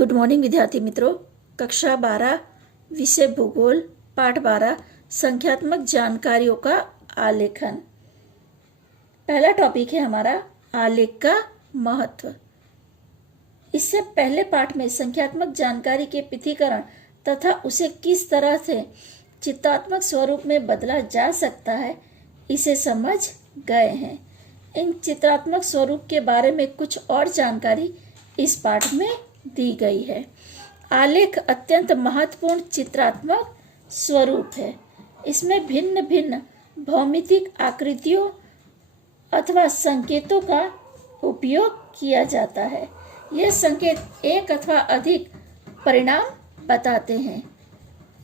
Good morning विद्यार्थी मित्रों। कक्षा 12 विषय भूगोल पाठ 12 संख्यात्मक जानकारियों का आलेखन। पहला टॉपिक है हमारा आलेख का महत्व। इससे पहले पाठ में संख्यात्मक जानकारी के पृथक्करण तथा उसे किस तरह से चित्रात्मक स्वरूप में बदला जा सकता है इसे समझ गए हैं। इन चित्रात्मक स्वरूप के बारे में कुछ और जानकारी इस पाठ में दी गई है। आलेख अत्यंत महत्वपूर्ण चित्रात्मक स्वरूप है। इसमें भिन्न भिन्न भौमितिक आकृतियों अथवा संकेतों का उपयोग किया जाता है। यह संकेत एक अथवा अधिक परिणाम बताते हैं।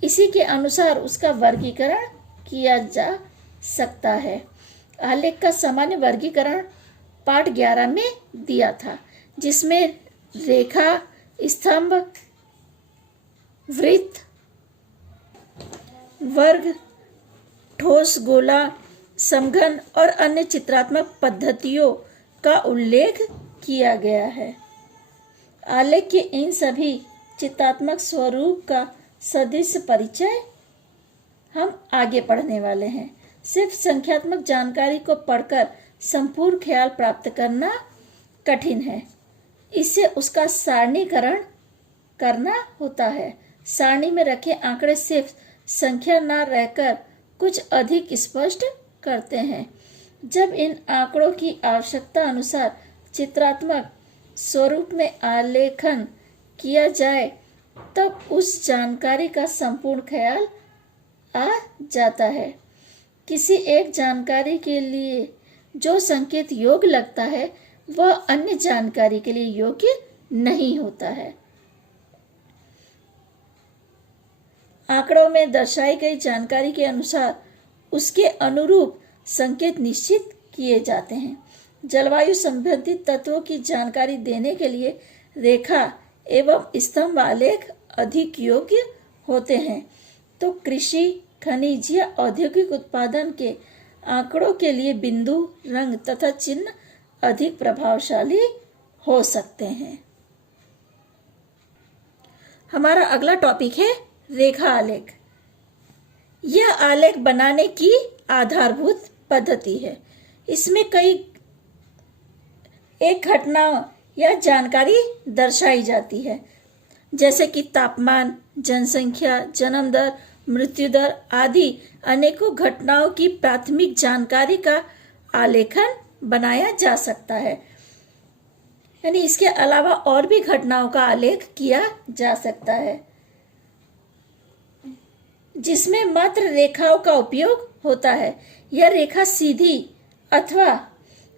इसी के अनुसार उसका वर्गीकरण किया जा सकता है। आलेख का सामान्य वर्गीकरण पाठ 11 में दिया था, जिसमें रेखा, स्तंभ, वृत्त, वर्ग, ठोस गोला, समघन और अन्य चित्रात्मक पद्धतियों का उल्लेख किया गया है। आलेख के इन सभी चित्रात्मक स्वरूप का सदृश परिचय हम आगे पढ़ने वाले हैं। सिर्फ संख्यात्मक जानकारी को पढ़कर संपूर्ण ख्याल प्राप्त करना कठिन है। इससे उसका सारणीकरण करना होता है। सारणी में रखे आंकड़े सिर्फ संख्या न रहकर कुछ अधिक स्पष्ट करते हैं। जब इन आंकड़ों की आवश्यकता अनुसार चित्रात्मक स्वरूप में आलेखन किया जाए तब उस जानकारी का संपूर्ण ख्याल आ जाता है। किसी एक जानकारी के लिए जो संकेत योग्य लगता है वह अन्य जानकारी के लिए योग्य नहीं होता है। आंकड़ों में दर्शाई गई जानकारी के अनुसार उसके अनुरूप संकेत निश्चित किए जाते हैं। जलवायु संबंधित तत्वों की जानकारी देने के लिए रेखा एवं स्तंभ आलेख अधिक योग्य होते हैं, तो कृषि, खनिज या औद्योगिक उत्पादन के आंकड़ों के लिए बिंदु, रंग तथा चिन्ह अधिक प्रभावशाली हो सकते हैं। हमारा अगला टॉपिक है रेखा आलेख। यह आलेख बनाने की आधारभूत पद्धति है। इसमें कई एक घटना या जानकारी दर्शाई जाती है, जैसे कि तापमान, जनसंख्या, जन्म दर, मृत्यु दर आदि अनेकों घटनाओं की प्राथमिक जानकारी का आलेखन बनाया जा सकता है। यानी इसके अलावा और भी घटनाओं का आलेख किया जा सकता है, जिसमें मात्र रेखाओं का उपयोग होता है। यह रेखा सीधी अथवा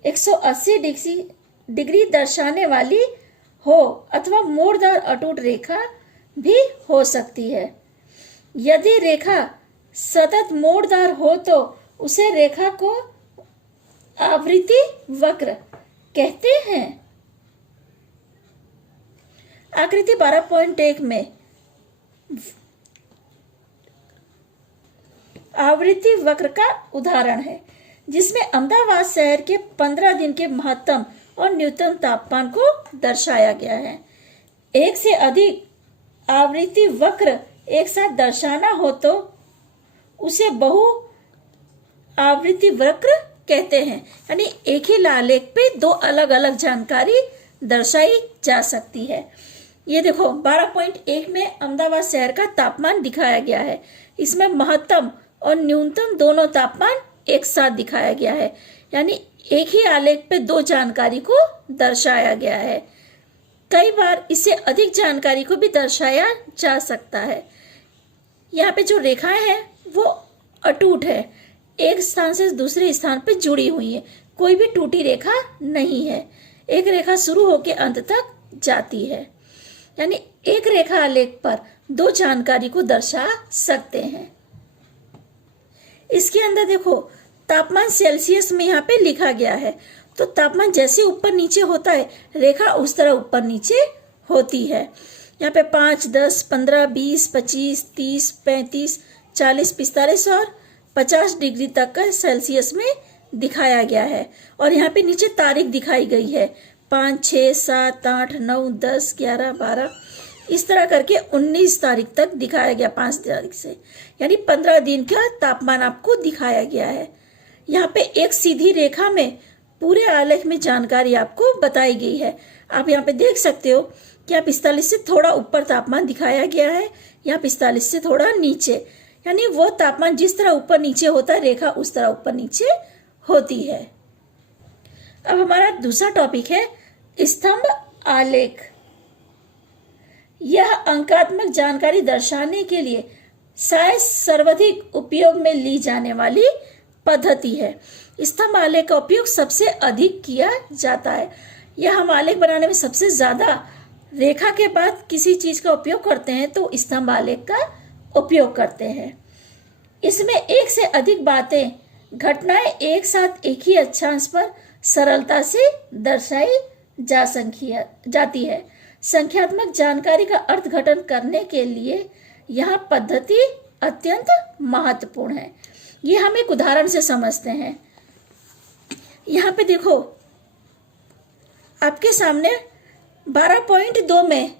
180 डिग्री दर्शाने वाली हो अथवा मोड़दार अटूट रेखा भी हो सकती है। यदि रेखा सतत मोड़दार हो तो उसे रेखा को आवृत्ति वक्र कहते हैं। आकृति 12.1 में आवृत्ति वक्र का उदाहरण है, जिसमें अहमदाबाद शहर के 15 दिन के महत्तम और न्यूनतम तापमान को दर्शाया गया है। एक से अधिक आवृत्ति वक्र एक साथ दर्शाना हो तो उसे बहु आवृत्ति वक्र कहते हैं। यानी एक ही आलेख पे दो अलग अलग जानकारी दर्शाई जा सकती है। ये देखो 12.1 में अहमदाबाद शहर का तापमान दिखाया गया है। इसमें महत्तम और न्यूनतम दोनों तापमान एक साथ दिखाया गया है। यानी एक ही आलेख पे दो जानकारी को दर्शाया गया है। कई बार इससे अधिक जानकारी को भी दर्शाया जा सकता है। यहाँ पे जो रेखाएं हैं वो अटूट है, एक स्थान से दूसरे स्थान पे जुड़ी हुई है, कोई भी टूटी रेखा नहीं है। एक रेखा शुरू होकर अंत तक जाती है। यानी एक रेखा आलेख पर दो जानकारी को दर्शा सकते हैं। इसके अंदर देखो तापमान सेल्सियस में यहाँ पे लिखा गया है, तो तापमान जैसे ऊपर नीचे होता है रेखा उस तरह ऊपर नीचे होती है। यहाँ पे 5, 10, 15, 20, 25, 30, 35, 40, 45 और 50 डिग्री तक का सेल्सियस में दिखाया गया है। और यहाँ पे नीचे तारीख दिखाई गई है 5, 6, 7, 8, 9, 10, 11, 12, इस तरह करके 19 तारीख तक दिखाया गया, 5 तारीख से, यानी 15 दिन का तापमान आपको दिखाया गया है। यहाँ पे एक सीधी रेखा में पूरे आलेख में जानकारी आपको बताई गई है। आप यहाँ पे देख सकते हो कि यहाँ 45 से थोड़ा ऊपर तापमान दिखाया गया है, यहाँ 45 से थोड़ा नीचे, यानी वो तापमान जिस तरह ऊपर नीचे होता है रेखा उस तरह ऊपर नीचे होती है। अब हमारा दूसरा टॉपिक है स्तंभ आलेख। यह अंकात्मक जानकारी दर्शाने के लिए शायद सर्वाधिक उपयोग में ली जाने वाली पद्धति है। स्तंभ आलेख का उपयोग सबसे अधिक किया जाता है। यह हम आलेख बनाने में सबसे ज्यादा रेखा के बाद किसी चीज का उपयोग करते हैं तो स्तंभ आलेख का उपयोग करते हैं। इसमें एक से अधिक बातें, घटनाएं एक साथ एक ही अक्षांश पर सरलता से दर्शाई जाती है। संख्यात्मक जानकारी का अर्थघटन करने के लिए यह पद्धति अत्यंत महत्वपूर्ण है। ये हम एक उदाहरण से समझते हैं। यहाँ पे देखो आपके सामने 12.2 में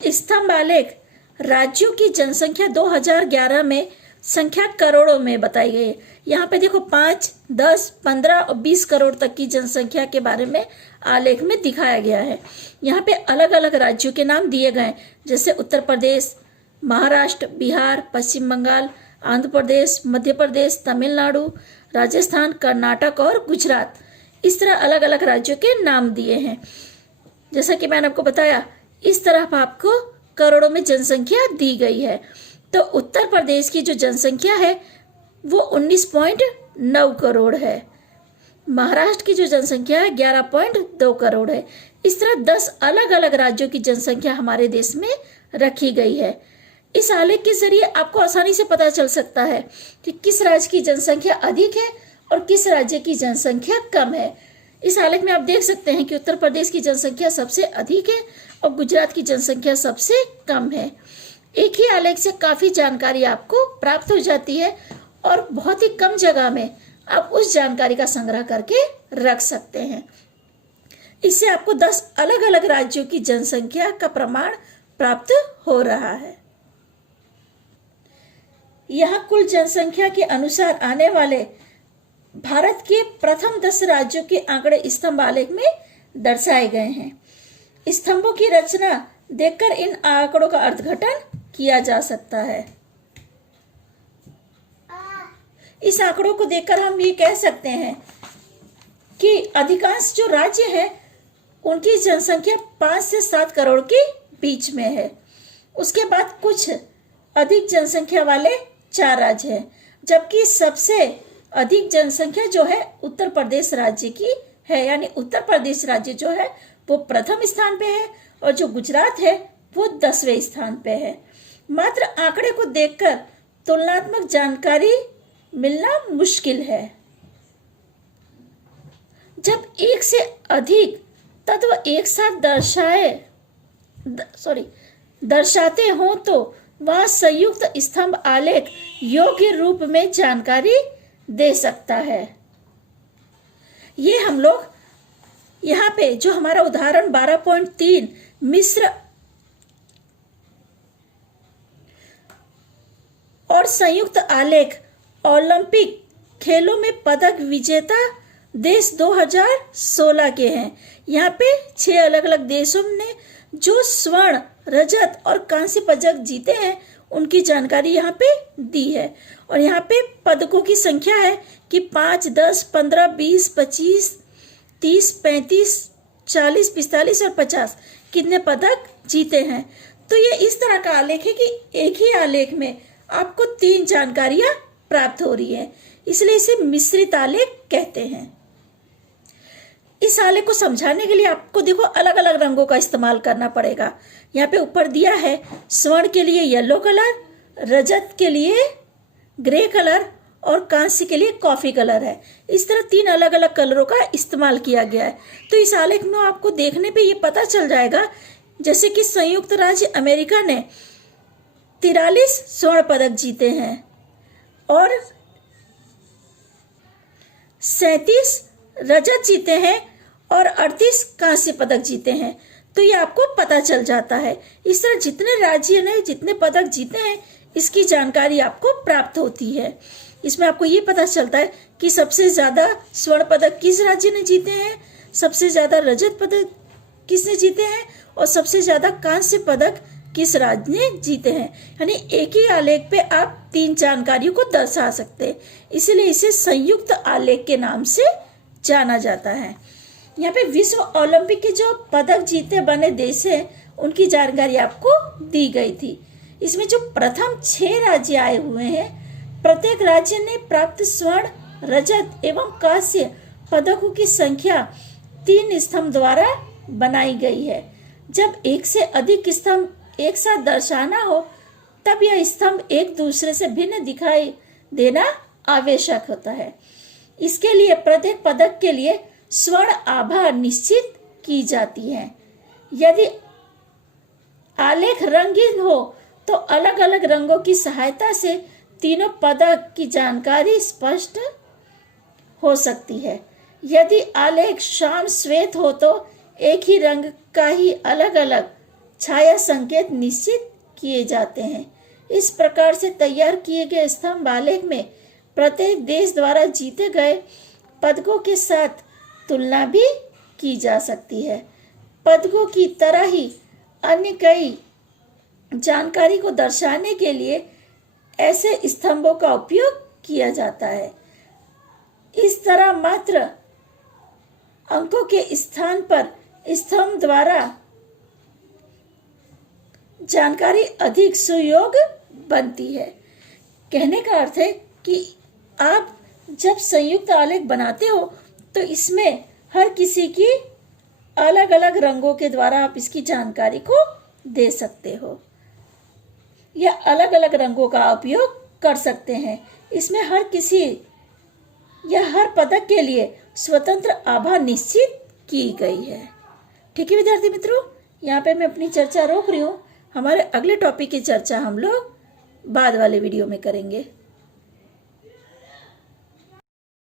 स्तंभ आलेख राज्यों की जनसंख्या 2011 में संख्या करोड़ों में बताई गई है। यहाँ पे देखो 5, 10, 15 और 20 करोड़ तक की जनसंख्या के बारे में आलेख में दिखाया गया है। यहाँ पे अलग अलग राज्यों के नाम दिए गए, जैसे उत्तर प्रदेश, महाराष्ट्र, बिहार, पश्चिम बंगाल, आंध्र प्रदेश, मध्य प्रदेश, तमिलनाडु, राजस्थान, कर्नाटक और गुजरात। इस तरह अलग अलग राज्यों के नाम दिए हैं। जैसा कि मैंने आपको बताया, इस तरह आपको करोड़ों में जनसंख्या दी गई है। तो उत्तर प्रदेश की जो जनसंख्या है वो 19.9 करोड़ है। महाराष्ट्र की जो जनसंख्या है 11.2 करोड़ है। इस तरह 10 अलग अलग राज्यों की जनसंख्या हमारे देश में रखी गई है। इस आलेख के जरिए आपको आसानी से पता चल सकता है कि किस राज्य की जनसंख्या अधिक है और किस राज्य की जनसंख्या कम है। इस आलेख में आप देख सकते हैं कि उत्तर प्रदेश की जनसंख्या सबसे अधिक है और गुजरात की जनसंख्या सबसे कम है। एक ही आलेख से काफी जानकारी आपको प्राप्त हो जाती है और बहुत ही कम जगह में आप उस जानकारी का संग्रह करके रख सकते हैं। इससे आपको 10 अलग अलग राज्यों की जनसंख्या का प्रमाण प्राप्त हो रहा है। यहाँ कुल जनसंख्या के अनुसार आने वाले भारत के प्रथम 10 राज्यों के आंकड़े स्तंभ आलेख में दर्शाए गए हैं। स्तंभों की रचना देखकर इन आंकड़ों का अर्थघटन किया जा सकता है। इस आंकड़ों को देखकर हम ये कह सकते हैं कि अधिकांश जो राज्य है उनकी जनसंख्या 5 से 7 करोड़ के बीच में है। उसके बाद कुछ अधिक जनसंख्या वाले 4 राज्य हैं, जबकि सबसे अधिक जनसंख्या जो है उत्तर प्रदेश राज्य की है, यानी उत्तर प्रदेश राज्य जो है वो प्रथम स्थान पे है और जो गुजरात है वो 10वें स्थान पे है। मात्र आंकड़े को देखकर तुलनात्मक जानकारी मिलना मुश्किल है। जब एक से अधिक तत्व एक साथ दर्शाते हो तो वह संयुक्त स्तंभ आलेख योग्य रूप में जानकारी दे सकता है। ये हम लोग यहाँ पे जो हमारा उदाहरण 12.3 मिस्र और संयुक्त आलेख ओलंपिक खेलों में पदक विजेता देश 2016 के हैं। यहाँ पे 6 अलग अलग देशों ने जो स्वर्ण, रजत और कांस्य पदक जीते हैं उनकी जानकारी यहाँ पे दी है। और यहाँ पे पदकों की संख्या है कि 5, 10, 15, 20, 25, 30, 35, 40, 45 और 50 कितने पदक जीते हैं। तो ये इस तरह का आलेख है कि एक ही आलेख में आपको 3 जानकारियां प्राप्त हो रही है, इसलिए इसे मिश्रित आलेख कहते हैं। इस आलेख को समझाने के लिए आपको देखो अलग अलग रंगों का इस्तेमाल करना पड़ेगा। यहाँ पे ऊपर दिया है स्वर्ण के लिए येलो कलर, रजत के लिए ग्रे कलर और कांस्य के लिए कॉफी कलर है। इस तरह 3 अलग अलग कलरों का इस्तेमाल किया गया है। तो इस आलेख में आपको देखने पे ये पता चल जाएगा, जैसे कि संयुक्त राज्य अमेरिका ने 43 स्वर्ण पदक जीते हैं और 37 रजत जीते हैं और 38 कांस्य पदक जीते हैं। तो ये आपको पता चल जाता है। इस तरह जितने राज्य ने जितने पदक जीते हैं इसकी जानकारी आपको प्राप्त होती है। इसमें आपको ये पता चलता है कि सबसे ज्यादा स्वर्ण पदक किस राज्य ने जीते हैं, सबसे ज्यादा रजत पदक किसने जीते हैं और सबसे ज्यादा कांस्य पदक किस राज्य ने जीते हैं। यानी एक ही आलेख पे आप 3 जानकारियों को दर्शा सकते हैं, इसीलिए इसे संयुक्त आलेख के नाम से जाना जाता है। यहाँ पे विश्व ओलंपिक के जो पदक जीते बने देश हैं उनकी जानकारी आपको दी गई थी। इसमें जो प्रथम 6 राज्य आए हुए हैं, प्रत्येक राज्य ने प्राप्त स्वर्ण, रजत एवं कांस्य पदकों की संख्या 3 स्तंभ द्वारा बनाई गई है। जब एक से अधिक स्तंभ एक साथ दर्शाना हो तब यह स्तंभ एक दूसरे से भिन्न दिखाई देना आवश्यक होता है। इसके लिए प्रत्येक पदक के लिए स्वर्ण आभा निश्चित की जाती है। यदि आलेख रंगीन हो तो अलग अलग रंगों की सहायता से तीनों पदक की जानकारी स्पष्ट हो सकती है। यदि आलेख श्याम श्वेत हो तो एक ही रंग का ही अलग अलग छाया संकेत निश्चित किए जाते हैं। इस प्रकार से तैयार किए गए स्तंभ आलेख में प्रत्येक देश द्वारा जीते गए पदकों के साथ तुलना भी की जा सकती है। पदकों की तरह ही अन्य कई जानकारी को दर्शाने के लिए ऐसे स्तंभों का उपयोग किया जाता है। इस तरह मात्र अंकों के स्थान पर स्तंभ द्वारा जानकारी अधिक सुयोग्य बनती है। कहने का अर्थ है कि आप जब संयुक्त आलेख बनाते हो तो इसमें हर किसी की अलग अलग रंगों के द्वारा आप इसकी जानकारी को दे सकते हो या अलग अलग रंगों का उपयोग कर सकते हैं। इसमें हर किसी या हर पदक के लिए स्वतंत्र आभा निश्चित की गई है। ठीक है विद्यार्थी मित्रों, यहाँ पे मैं अपनी चर्चा रोक रही हूँ। हमारे अगले टॉपिक की चर्चा हम लोग बाद वाले वीडियो में करेंगे।